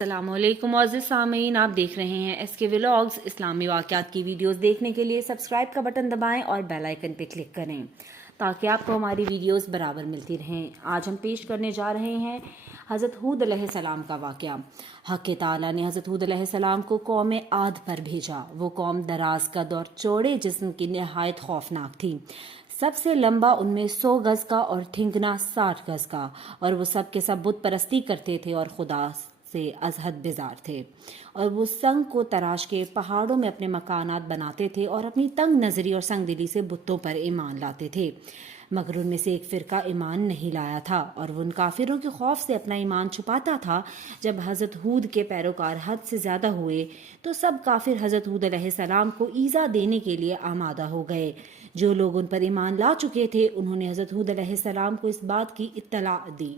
السلام علیکم معزز سامعین، آپ دیکھ رہے ہیں ایس کے ولاگز۔ اسلامی واقعات کی ویڈیوز دیکھنے کے لیے سبسکرائب کا بٹن دبائیں اور بیل آئیکن پہ کلک کریں تاکہ آپ کو ہماری ویڈیوز برابر ملتی رہیں۔ آج ہم پیش کرنے جا رہے ہیں حضرت ہود علیہ السلام کا واقعہ۔ حق تعالیٰ نے حضرت ہود علیہ السلام کو قوم عاد پر بھیجا۔ وہ قوم دراز قد اور چوڑے جسم کی نہایت خوفناک تھی۔ سب سے لمبا ان میں 100 گز کا اور ٹھنگنا 60 گز کا، اور وہ سب کے سب بت پرستی کرتے تھے اور خدا سے از حد بیزار تھے، اور وہ سنگ کو تراش کے پہاڑوں میں اپنے مکانات بناتے تھے اور اپنی تنگ نظری اور سنگ دلی سے بتوں پر ایمان لاتے تھے، مگر ان میں سے ایک فرقہ ایمان نہیں لایا تھا، اور وہ ان کافروں کے خوف سے اپنا ایمان چھپاتا تھا۔ جب حضرت ہود کے پیروکار حد سے زیادہ ہوئے تو سب کافر حضرت ہود علیہ السلام کو ایذا دینے کے لیے آمادہ ہو گئے۔ جو لوگ ان پر ایمان لا چکے تھے انہوں نے حضرت ہود علیہ السلام کو اس بات کی اطلاع دی،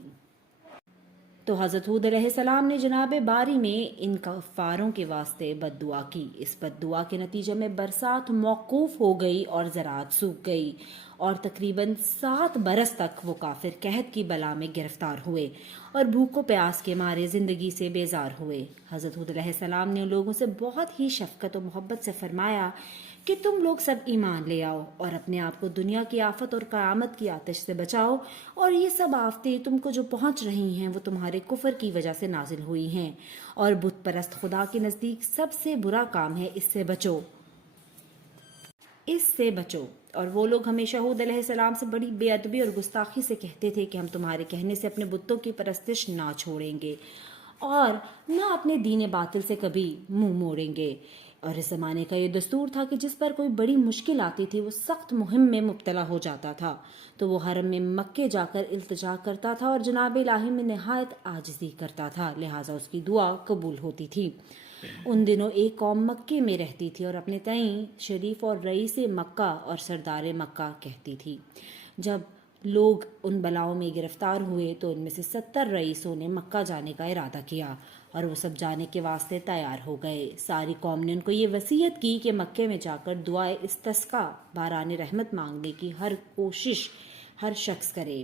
تو حضرت ہود علیہ السلام نے جناب باری میں ان کفاروں کے واسطے بد دعا کی۔ اس بد دعا کے نتیجے میں برسات موقوف ہو گئی اور زراعت سوکھ گئی، اور تقریباً 7 برس تک وہ کافر قحط کی بلا میں گرفتار ہوئے اور بھوک و پیاس کے مارے زندگی سے بیزار ہوئے۔ حضرت ہود علیہ السلام نے ان لوگوں سے بہت ہی شفقت و محبت سے فرمایا کہ تم لوگ سب ایمان لے آؤ اور اپنے آپ کو دنیا کی آفت اور قیامت کی آتش سے بچاؤ، اور یہ سب آفتیں تم کو جو پہنچ رہی ہیں وہ تمہارے کفر کی وجہ سے نازل ہوئی ہیں، اور بت پرست خدا کے نزدیک سب سے برا کام ہے، اس سے بچو۔ اور وہ لوگ ہمیشہ ہود علیہ السلام سے بڑی بے ادبی اور گستاخی سے کہتے تھے کہ ہم تمہارے کہنے سے اپنے بتوں کی پرستش نہ چھوڑیں گے اور نہ اپنے دین باطل سے کبھی منہ موڑیں گے۔ اور اس زمانے کا یہ دستور تھا کہ جس پر کوئی بڑی مشکل آتی تھی وہ سخت مہم میں مبتلا ہو جاتا تھا تو وہ حرم میں مکے جا کر التجا کرتا تھا اور جناب الہی میں نہایت عاجزی کرتا تھا، لہٰذا اس کی دعا قبول ہوتی تھی۔ ان دنوں ایک قوم مکے میں رہتی تھی اور اپنے تئیں شریف اور رئیس مکہ اور سردار مکہ کہتی تھی۔ جب لوگ ان بلاؤں میں گرفتار ہوئے تو ان میں سے 70 رئیسوں نے مکہ جانے کا ارادہ کیا اور وہ سب جانے کے واسطے تیار ہو گئے۔ ساری قوم نے ان کو یہ وصیت کی کہ مکے میں جا کر دعائے استسقا، باران رحمت مانگنے کی ہر کوشش ہر شخص کرے۔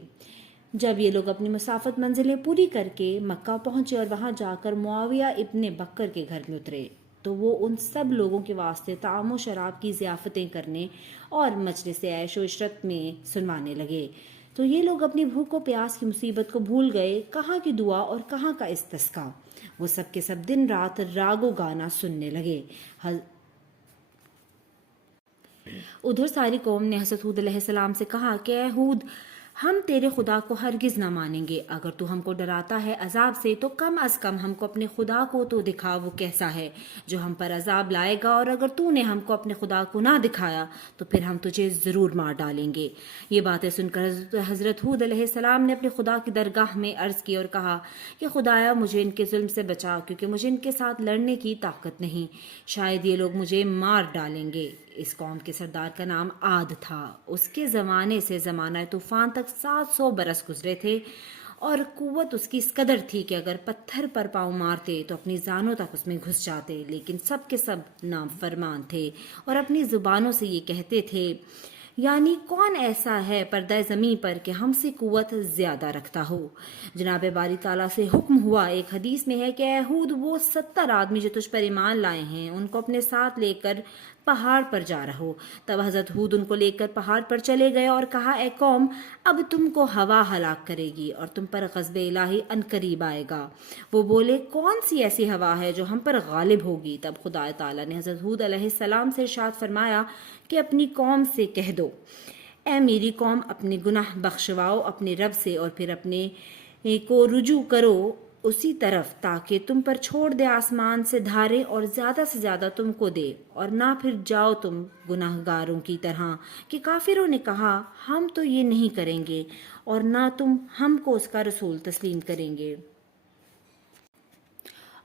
جب یہ لوگ اپنی مسافت منزلیں پوری کر کے مکہ پہنچے اور وہاں جا کر معاویہ ابن بکر کے گھر میں اترے تو وہ ان سب لوگوں کے واسطے طعام و شراب کی ضیافتیں کرنے اور مجلس عیش و عشرت میں سنوانے لگے، تو یہ لوگ اپنی بھوک و پیاس کی مصیبت کو بھول گئے، کہاں کی دعا اور کہاں کا استسقا۔ وہ سب کے سب دن رات راگ و گانا سننے لگے۔ ادھر ساری قوم نے حضرت ہود علیہ السلام سے کہا کہ اے ہود، ہم تیرے خدا کو ہرگز نہ مانیں گے، اگر تو ہم کو ڈراتا ہے عذاب سے تو کم از کم ہم کو اپنے خدا کو تو دکھا وہ کیسا ہے جو ہم پر عذاب لائے گا، اور اگر تو نے ہم کو اپنے خدا کو نہ دکھایا تو پھر ہم تجھے ضرور مار ڈالیں گے۔ یہ باتیں سن کر حضرت ہود علیہ السلام نے اپنے خدا کی درگاہ میں عرض کی اور کہا کہ خدایا مجھے ان کے ظلم سے بچا، کیونکہ مجھے ان کے ساتھ لڑنے کی طاقت نہیں، شاید یہ لوگ مجھے مار ڈالیں گے۔ اس قوم کے سردار کا نام عاد تھا۔ اس کے زمانے سے زمانہ طوفان تک 700 برس گزرے تھے، اور قوت اس کی اس قدر تھی کہ اگر پتھر پر پاؤں مارتے تو اپنی زانوں تک اس میں گھس جاتے، لیکن سب کے سب نافرمان تھے اور اپنی زبانوں سے یہ کہتے تھے، یعنی کون ایسا ہے پردہ زمین پر کہ ہم سے قوت زیادہ رکھتا ہو۔ جناب باری تعالیٰ سے حکم ہوا، ایک حدیث میں ہے کہ اے ہود، وہ 70 آدمی جو تجھ پر ایمان لائے ہیں ان کو اپنے ساتھ لے کر پہاڑ پر جا رہو۔ تب حضرت ہود ان کو لے کر پہاڑ پر چلے گئے اور کہا، اے قوم، اب تم کو ہوا ہلاک کرے گی اور تم پر غضب الہی عنقریب آئے گا۔ وہ بولے، کون سی ایسی ہوا ہے جو ہم پر غالب ہوگی؟ تب خدا تعالیٰ نے حضرت ہود علیہ السلام سے ارشاد فرمایا کہ اپنی قوم سے کہہ دو، اے میری قوم، اپنے گناہ بخشواؤ اپنے رب سے اور پھر اپنے کو رجوع کرو اسی طرف، تاکہ تم پر چھوڑ دے آسمان سے دھاریں اور زیادہ سے زیادہ تم کو دے، اور نہ پھر جاؤ تم گناہ گاروں کی طرح۔ کہ کافروں نے کہا، ہم تو یہ نہیں کریں گے اور نہ تم ہم کو اس کا رسول تسلیم کریں گے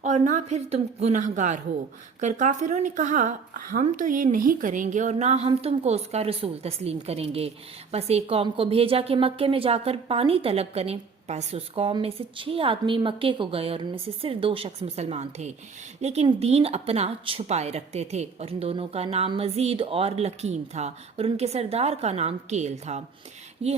اور نہ پھر تم گناہ گار ہو۔ کر کافروں نے کہا، ہم تو یہ نہیں کریں گے اور نہ ہم تم کو اس کا رسول تسلیم کریں گے۔ بس ایک قوم کو بھیجا کہ مکے میں جا کر پانی طلب کریں۔ بس اس قوم میں سے 6 آدمی مکے کو گئے اور ان میں سے صرف 2 شخص مسلمان تھے، لیکن دین اپنا چھپائے رکھتے تھے، اور ان دونوں کا نام مزید اور لکیم تھا اور ان کے سردار کا نام کیل تھا۔ یہ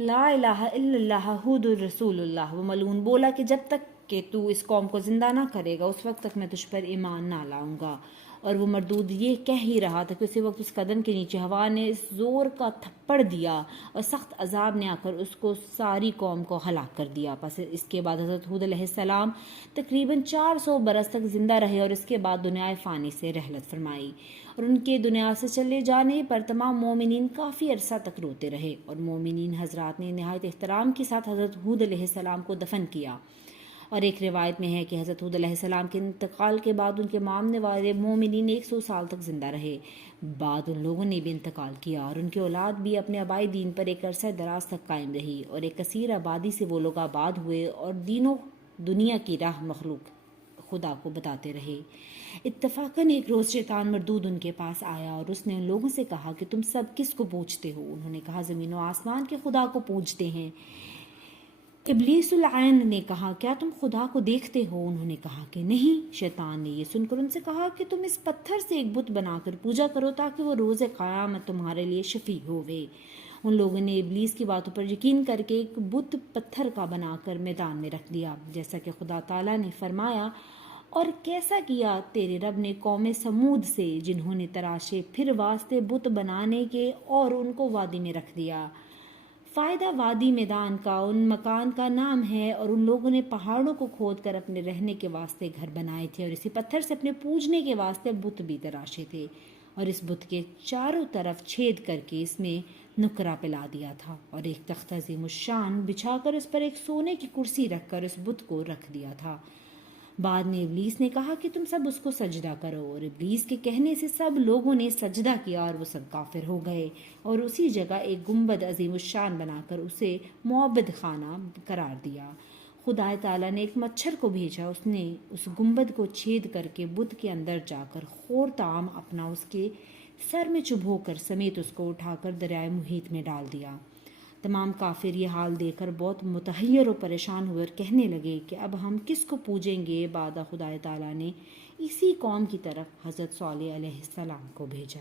لا الہ الا اللہ حود الرسول اللہ، وہ ملعون بولا کہ جب تک کہ تو اس قوم کو زندہ نہ کرے گا اس وقت تک میں تجھ پر ایمان نہ لاؤں گا۔ اور وہ مردود یہ کہہ ہی رہا تھا کہ اسی وقت اس قدم کے نیچے ہوا نے اس زور کا تھپڑ دیا اور سخت عذاب نے آ کر اس کو ساری قوم کو ہلاک کر دیا۔ پس اس کے بعد حضرت ہود علیہ السلام تقریباً 400 برس تک زندہ رہے اور اس کے بعد دنیا فانی سے رحلت فرمائی، اور ان کے دنیا سے چلے جانے پر تمام مومنین کافی عرصہ تک روتے رہے، اور مومنین حضرات نے نہایت احترام کے ساتھ حضرت ہود علیہ السلام کو دفن کیا۔ اور ایک روایت میں ہے کہ حضرت ہود علیہ السلام کے انتقال کے بعد ان کے ماننے والے مومنین 100 سال تک زندہ رہے۔ بعد ان لوگوں نے بھی انتقال کیا اور ان کی اولاد بھی اپنے آبائی دین پر ایک عرصہ دراز تک قائم رہی، اور ایک کثیر آبادی سے وہ لوگ آباد ہوئے اور دین و دنیا کی راہ مخلوق خدا کو بتاتے رہے۔ اتفاقاً ایک روز شیطان مردود ان کے پاس آیا اور اس نے ان لوگوں سے کہا کہ تم سب کس کو پوجتے ہو؟ انہوں نے کہا زمین و آسمان کے خدا کو پوجتے ہیں۔ ابلیس العین نے کہا کیا تم خدا کو دیکھتے ہو؟ انہوں نے کہا کہ نہیں۔ شیطان نے یہ سن کر ان سے کہا کہ تم اس پتھر سے ایک بت بنا کر پوجا کرو تاکہ وہ روز قیامت تمہارے لیے شفیع ہوئے۔ ان لوگوں نے ابلیس کی باتوں پر یقین کر کے ایک بت پتھر کا بنا کر میدان میں رکھ دیا، جیسا کہ خدا تعالیٰ نے فرمایا، اور کیسا کیا تیرے رب نے قوم سمود سے جنہوں نے تراشے پھر واسطے بت بنانے کے اور ان کو وادی میں رکھ دیا۔ فائدہ وادی میدان کا ان مکان کا نام ہے، اور ان لوگوں نے پہاڑوں کو کھود کر اپنے رہنے کے واسطے گھر بنائے تھے، اور اسی پتھر سے اپنے پوجنے کے واسطے بت بھی تراشے تھے، اور اس بت کے چاروں طرف چھید کر کے اس میں نکرا پلا دیا تھا، اور ایک تخت عظیم الشان بچھا کر اس پر ایک سونے کی کرسی رکھ کر اس بت کو رکھ دیا تھا۔ بعد میں ابلیس نے کہا کہ تم سب اس کو سجدہ کرو، اور ابلیس کے کہنے سے سب لوگوں نے سجدہ کیا اور وہ سب کافر ہو گئے، اور اسی جگہ ایک گنبد عظیم الشان بنا کر اسے معبد خانہ قرار دیا۔ خدا تعالیٰ نے ایک مچھر کو بھیجا، اس نے اس گنبد کو چھید کر کے بت کے اندر جا کر خور تعام اپنا اس کے سر میں چبھو کر سمیت اس کو اٹھا کر دریائے محیط میں ڈال دیا۔ تمام کافر یہ حال دیکھ کر بہت متحیر و پریشان ہوئے اور کہنے لگے کہ اب ہم کس کو پوجیں گے؟ بعد خدا تعالیٰ نے اسی قوم کی طرف حضرت صالح علیہ السلام کو بھیجا۔